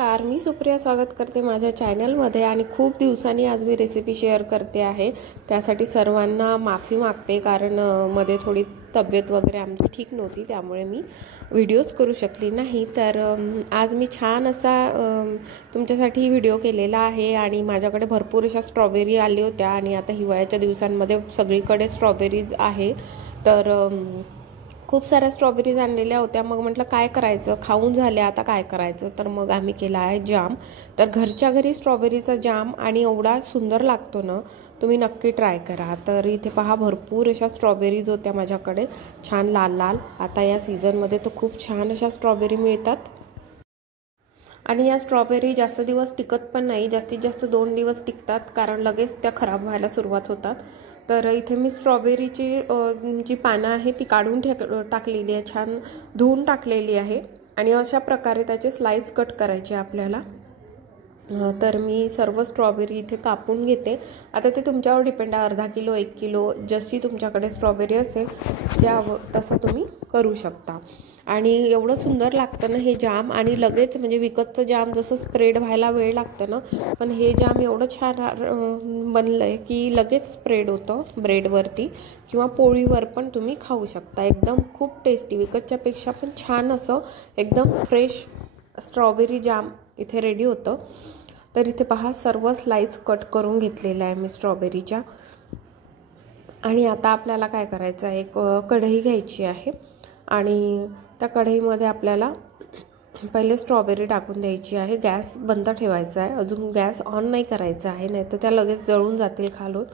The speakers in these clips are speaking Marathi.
नमस्कार, मी सुप्रिया स्वागत करते माझ्या चॅनलमध्ये आणि खूप दिवसांनी आज मी रेसिपी शेअर करते आहे। त्यासाठी सर्वांना माफी मागते कारण मध्ये थोडी तब्येत वगैरे आमची ठीक नव्हती, त्यामुळे मी व्हिडिओज करू शकली नाही। तर आज मी छान असा तुमच्यासाठी व्हिडिओ केलेला आहे आणि माझ्याकडे भरपूर अशा स्ट्रॉबेरी आल्या होत्या आणि आता हिवाळ्याच्या दिवसांमध्ये सगळीकडे स्ट्रॉबेरीज आहे। तर खूप साऱ्या स्ट्रॉबेरीज आणलेल्या होत्या। मग म्हटलं काय करायचं, खाऊन झाले आता काय करायचं, तर मग आम्ही केला आहे जाम। तर घरच्या घरी स्ट्रॉबेरीचा जाम आणि एवढा सुंदर लागतो ना, तुम्ही नक्की ट्राय करा। तर इथे पहा भरपूर अशा स्ट्रॉबेरीज होत्या माझ्याकडे, छान लाल लाल। आता या सीझनमध्ये तर खूप छान अशा स्ट्रॉबेरी मिळतात आणि या स्ट्रॉबेरी जास्त दिवस टिकत पण नाही, जास्तीत जास्त 2 दिवस टिकतात कारण लगेच त्या खराब व्हायला सुरुवात होतात। तर इथे मी स्ट्रॉबेरीची जी पानं आहे ती काढून टाकलेली आहे, छान धुवून टाकलेली आहे आणि अशा प्रकारे त्याचे स्लाइस कट करायचे आपल्याला। तर मी सर्व स्ट्रॉबेरी इथे कापून घेते। आता ते तुमच्यावर डिपेंड आहे, अर्धा किलो 1 किलो जशी तुमच्याकडे स्ट्रॉबेरी असेल तसं तुम्ही करू शकता। आणि एवढं सुंदर लागतं ना हे जाम, आणि लगेच म्हणजे विकतचं जाम जसं स्प्रेड व्हायला वेळ लागतं ना, पण हे जाम एवढं छान बनलं आहे की लगेच स्प्रेड होतं ब्रेडवरती किंवा पोळीवर पण तुम्ही खाऊ शकता। एकदम खूप टेस्टी, विकतच्यापेक्षा पण छान असं एकदम फ्रेश स्ट्रॉबेरी जाम इथे रेडी होतं। तर इथे पहा सर्व स्लाइस कट करून घेतलेल्या आहे मी स्ट्रॉबेरीच्या। आणि आता आपल्याला काय करायचं आहे, एक कढई घ्यायची आहे आणि त्या कढईमध्ये आपल्याला पहिले स्ट्रॉबेरी टाकून द्यायची आहे। गॅस बंद ठेवायचा आहे, अजून गॅस ऑन नाही करायचा आहे, नाहीतर त्या लगेच जळून जातील खालून।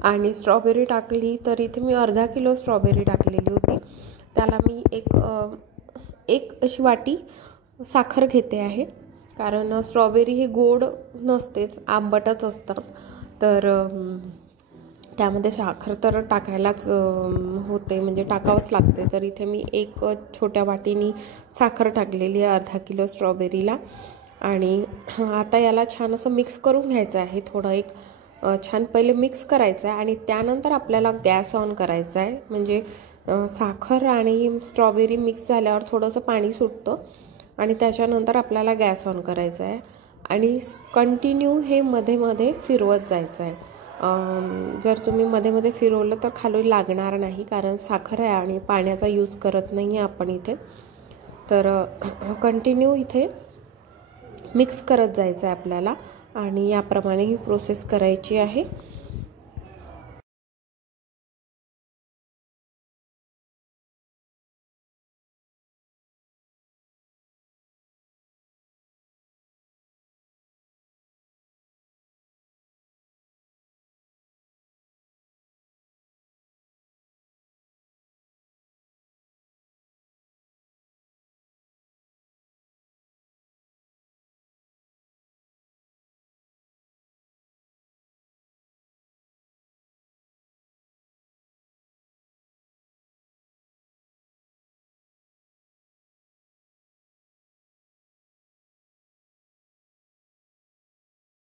आणि स्ट्रॉबेरी टाकली तर इथे मी अर्धा किलो स्ट्रॉबेरी टाकलेली होती, त्याला मी एक अशी वाटी साखर घेते आहे कारण स्ट्रॉबेरी हे गोड नसतेच, आंबटच असतात। तर त्यामध्ये साखर तर टाकायलाच होते, म्हणजे टाकावंच लागते। तर इथे मी एक छोट्या वाटीनी साखर टाकलेली आहे अर्धा किलो स्ट्रॉबेरीला। आणि आता याला छान असं मिक्स करून घ्यायचं आहे, थोडं एक छान पहिले मिक्स करायचं आहे आणि त्यानंतर आपल्याला गॅस ऑन करायचा आहे। म्हणजे साखर आणि स्ट्रॉबेरी मिक्स झाल्यावर थोडंसं पाणी सुटतं आणि त्याच्यानंतर आपल्याला गॅस ऑन करायचा आहे आणि कंटिन्यू हे मध्ये मध्ये फिरवत जायचं आहे। जर तुम्ही मध्ये मध्ये फिरवलं तर खाली लागणार नाही, कारण साखर आहे आणि पाण्याचा यूज करत नाही आहे आपण इथे। तर कंटिन्यू इथे मिक्स करत जायचं आहे आपल्याला आणि याप्रमाणे ही प्रोसेस करायची आहे।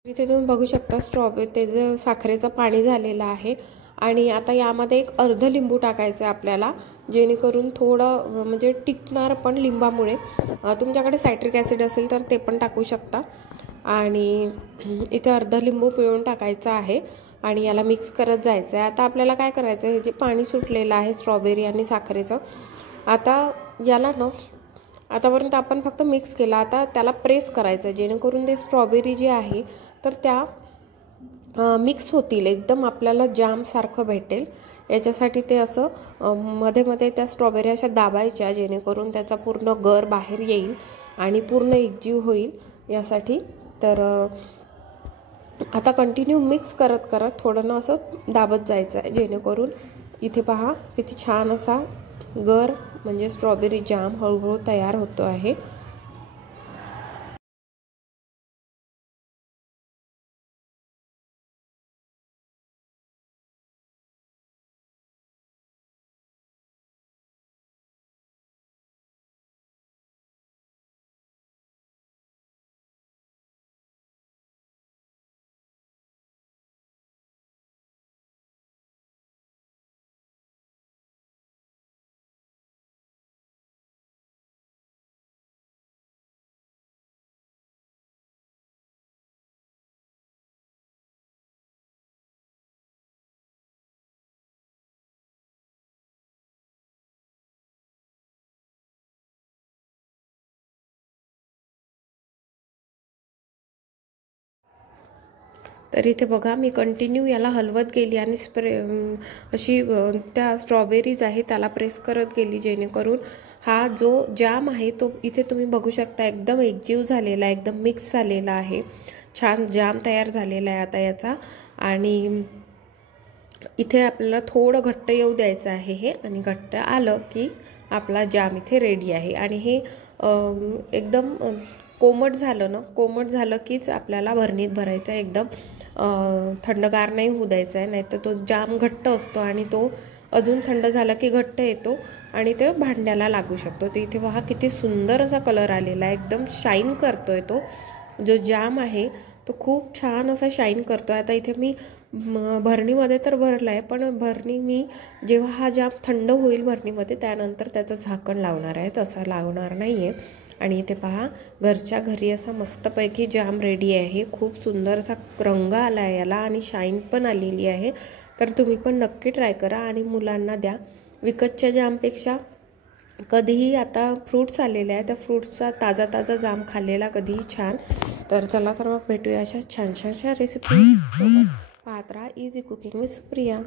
इथे तुम्ही बघू शकता स्ट्रॉबेरी त्याचं साखरेचं पाणी झालेलं आहे आणि आता यामध्ये एक अर्ध लिंबू टाकायचं आहे आपल्याला, जेणेकरून थोडं म्हणजे टिकणार पण लिंबामुळे। तुमच्याकडे सायट्रिक ॲसिड असेल तर ते पण टाकू शकता। आणि इथे अर्ध लिंबू पिळून टाकायचं आहे आणि याला मिक्स करत जायचं आहे। आता आपल्याला काय करायचं आहे, हे जे पाणी सुटलेलं आहे स्ट्रॉबेरी आणि साखरेचं, आता याला ना आतापर्यंत आपण फक्त मिक्स केला, आता त्याला प्रेस करायचं जेणेकरून ते स्ट्रॉबेरी जी आहे तर त्या मिक्स होतील, एकदम आपल्याला जाम सारखं भेटेल। याच्यासाठी ते असं मध्ये मध्ये त्या स्ट्रॉबेरी अशा दाबायच्या जेणेकरून त्याचा पूर्ण गर बाहेर येईल आणि पूर्ण एकजीव होईल यासाठी। तर आता कंटिन्यू मिक्स करत करत थोडं ना असं दाबत जायचं आहे, जेणेकरून इथे पहा किती छान असा गर म्हणजे स्ट्रॉबेरी जाम हळूहळू तयार होतो आहे। तर इथे बघा मी कंटिन्यू याला हलवत गेली आणि अशी त्या स्ट्रॉबेरीज आहे त्याला प्रेस करत गेली, जेणेकरून हा जो जॅम आहे तो इथे तुम्ही बघू शकता एकदम एकजीव झालेला आहे, एकदम मिक्स झालेला आहे, छान जाम तयार झालेला आहे आता याचा। आणि इथे आपल्याला थोडं घट्ट येऊ द्यायचं आहे हे, आणि घट्ट आलं की आपला जाम इथे रेडी आहे। आणि हे एकदम कोमट झालं ना, कोमट झालं कीच आपल्याला भरणीत भरायचं आहे, एकदम थंडगार नाही होऊ द्यायचं आहे, नाहीतर तो जाम घट्ट असतो आणि तो अजून थंड झाला की घट्ट येतो आणि ते भांड्याला लागू शकतो। तर इथे पहा किती सुंदर असा कलर आलेला आहे, एकदम शाईन करतोय तो जो जाम आहे तो खूप छान असा शाईन करतोय। आता इथे मी भरणीमध्ये तर भरला आहे, पण भरणी मी जेव्हा हा जाम थंड होईल भरणीमध्ये त्यानंतर त्याचं झाकण लावणार आहे, तसं लावणार नाही आहे। आणि इथे पहा घरच्या घरी असा मस्तपैकी जाम रेडी आहे, खूप सुंदर असा रंग आला आहे याला आणि शाईन पण आलेली आहे। तर तुम्ही पण नक्की ट्राय करा आणि मुलांना द्या। विकतच्या जामपेक्षा कधीही आता फ्रूट्स आलेले आहे, त्या फ्रूट्सचा ताजा ताजा जाम खाल्लेला कधीही छान। तर चला तर मग भेटूया अशा छान छानशा रेसिपी सोबत। पाहत राहा इझी कुकिंग विथ सुप्रिया।